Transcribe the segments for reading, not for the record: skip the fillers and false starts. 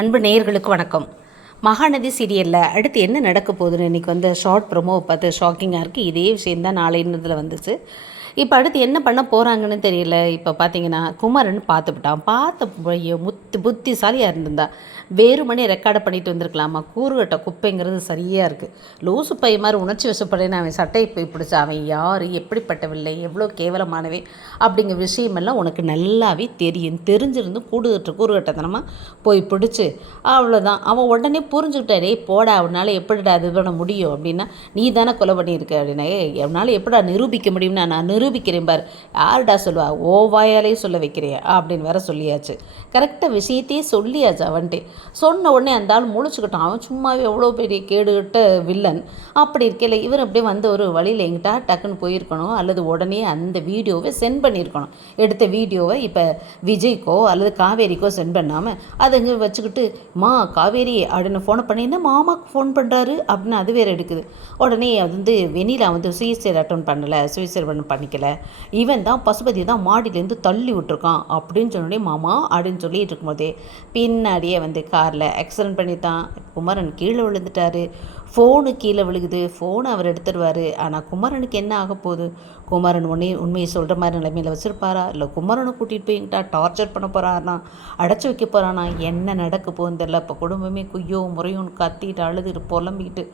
அன்பு நேயர்களுக்கு வணக்கம். மகாநதி சீரியலில் அடுத்து என்ன நடக்க போகுதுன்னு இன்றைக்கி ஷார்ட் ப்ரோமோவை பார்த்து ஷாக்கிங்காக இருக்குது. இதே விஷயந்தான் நாளையினதில் வந்துச்சு. இப்போ அடுத்து என்ன பண்ண போகிறாங்கன்னு தெரியல. இப்போ பார்த்தீங்கன்னா குமரன் பார்த்த புத்திசாலியாக இருந்திருந்தா வேறுமணி ரெக்கார்டை பண்ணிட்டு வந்திருக்கலாமா. கூறுகட்ட குப்பைங்கிறது சரியாக இருக்குது. லூசு பை மாதிரி உணர்ச்சி வசப்படன்னு அவன் சட்டையை போய் பிடிச்சா அவன் யார், எப்படிப்பட்டவில்லை, எவ்வளோ கேவலமானவே அப்படிங்கிற விஷயமெல்லாம் உனக்கு நல்லாவே தெரிஞ்சிருந்து கூறுகட்டத்தனமாக போய் பிடிச்சி அவ்வளோதான். அவன் உடனே புரிஞ்சுக்கிட்டாரே, போடா அவனால் எப்படிடா இது பண்ண முடியும் அப்படின்னா, நீ தானே கொலை பண்ணியிருக்க அப்படின்னா, அவனால் எப்படா நிரூபிக்க முடியும்னா, நான் நிரூபிக்கிறேன் பார், யார்டா சொல்லுவா, ஓ வாயாலே சொல்ல வைக்கிறேன் அப்படின்னு வேற சொல்லியாச்சு. கரெக்டாக விஷயத்தையே சொல்லியாச்சு. அவன்ட்டே சொன்ன உடனே அந்த ஆள் முழிச்சுக்கிட்டான். அவன் சும்மாவே எவ்வளோ பெரிய கேடுகிட்ட வில்லன். அப்படி இருக்கையில் இவர் அப்படியே ஒரு வழியில் எங்கிட்ட டக்குன்னு போயிருக்கணும், அல்லது உடனே அந்த வீடியோவை சென்ட் பண்ணியிருக்கணும். எடுத்த வீடியோவை இப்போ விஜய்க்கோ அல்லது காவேரிக்கோ சென்ட் பண்ணாமல் அதை இங்கே வச்சுக்கிட்டு, மா காவேரி அப்படின்னு ஃபோனை பண்ணியிருந்தா மாமாவுக்கு ஃபோன் பண்ணுறாரு அப்படின்னு அது வேறு எடுக்குது. உடனே அது வெண்ணிலா சுயசைட் அட்டன் பண்ணலை, சுயசைட் பண்ணிக்கல, இவன் தான் பசுபதி தான் மாடியிலேருந்து தள்ளி விட்டுருக்கான் அப்படின்னு சொன்னோடனே மாமா அப்படின்னு சொல்லிட்டு இருக்கும்போதே பின்னாடியே காரில் ஆக்சிடென்ட் பண்ணி தான் குமரன் கீழே விழுந்துட்டாரு. ஃபோனு கீழே விழுகுது. ஃபோனை அவர் எடுத்துடுவார். ஆனால் குமரனுக்கு என்ன ஆக போகுது? குமரன் உண்மையை சொல்கிற மாதிரி நிலைமையில் வச்சுருப்பாரா, இல்லை குமரனை கூட்டிகிட்டு போய்கிட்டா டார்ச்சர் பண்ண போகிறானா, அடைச்சி வைக்க போகிறானா, என்ன நடக்க போகுதுன்னு தெரியல. இப்போ குடும்பமே குய்யோ முறையோன்னு கத்திட்டு அழுதுட்டு புலம்பிக்கிட்டு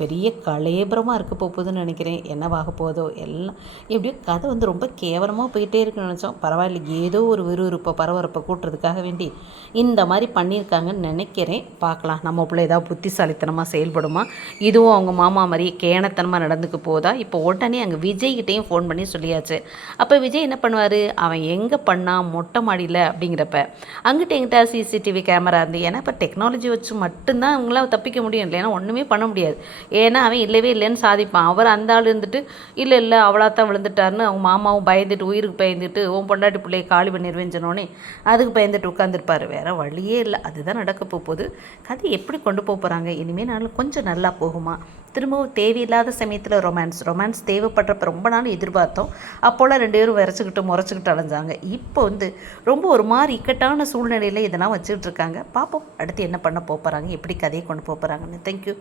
பெரிய கலேபரமாக இருக்க போகுதுன்னு நினைக்கிறேன். என்னவாக போதோ எல்லாம் எப்படியோ கதை ரொம்ப கேவலமாக போயிட்டே இருக்குன்னு நினச்சோம். பரவாயில்ல, ஏதோ ஒரு பரபரப்பை கூட்டுறதுக்காக வேண்டி இந்த மாதிரி பண்ணியிருக்காங்கன்னு நினைக்கிறேன். பார்க்கலாம், நம்ம பிள்ளை ஏதாவது புத்திசாலித்தனமாக செயல்படுமா, இதுவும் அவங்க மாமா மாதிரியே கேணத்தனமாக நடந்துக்க போதா. இப்போ உடனே அங்கே விஜய்கிட்டையும் ஃபோன் பண்ணி சொல்லியாச்சு. அப்போ விஜய் என்ன பண்ணுவார், அவன் எங்கே பண்ணான், மொட்டை மாடியில் அப்படிங்கிறப்ப அங்கிட்ட எங்கிட்ட சிசிடிவி கேமரா இருந்து, ஏன்னா இப்போ டெக்னாலஜி வச்சு மட்டும்தான் அவங்களாம் தப்பிக்க முடியும், இல்லைன்னா ஒன்றுமே பண்ண முடியாது. ஏன்னா அவன் இல்லவே இல்லைன்னு சாதிப்பான். அவர் அந்த ஆள் இருந்துட்டு இல்லை அவளாத்தான் விழுந்துட்டாருன்னு அவங்க மாமாவும் பயந்துட்டு, உயிருக்கு பயந்துட்டு, உன் பொண்டாட்டி பிள்ளையை காலி பண்ணிடுவேன்னு சொன்னோடனே அதுக்கு பயந்துட்டு உட்காந்துருப்பார். வேறு வழியே இல்லை. அதுதான் நடக்க போகுது. கதை எப்படி கொண்டு போகிறாங்க இனிமேல் நாள் கொஞ்சம் நல்லா போகுமா, திரும்பவும் தேவையில்லாத சமயத்தில் ரொமான்ஸ் தேவைப்படுறப்ப ரொம்ப நாள் எதிர்பார்த்தோம். அப்போல்லாம் 2 பேரும் முறைச்சிக்கிட்டு அலைஞ்சாங்க. இப்போ ரொம்ப ஒரு மாதிரி இக்கட்டான சூழ்நிலையில் இதெல்லாம் வச்சுக்கிட்டு இருக்காங்க. பார்ப்போம் அடுத்து என்ன பண்ண போகிறாங்க, எப்படி கதையை கொண்டு போகிறாங்கன்னு. தேங்க்யூ.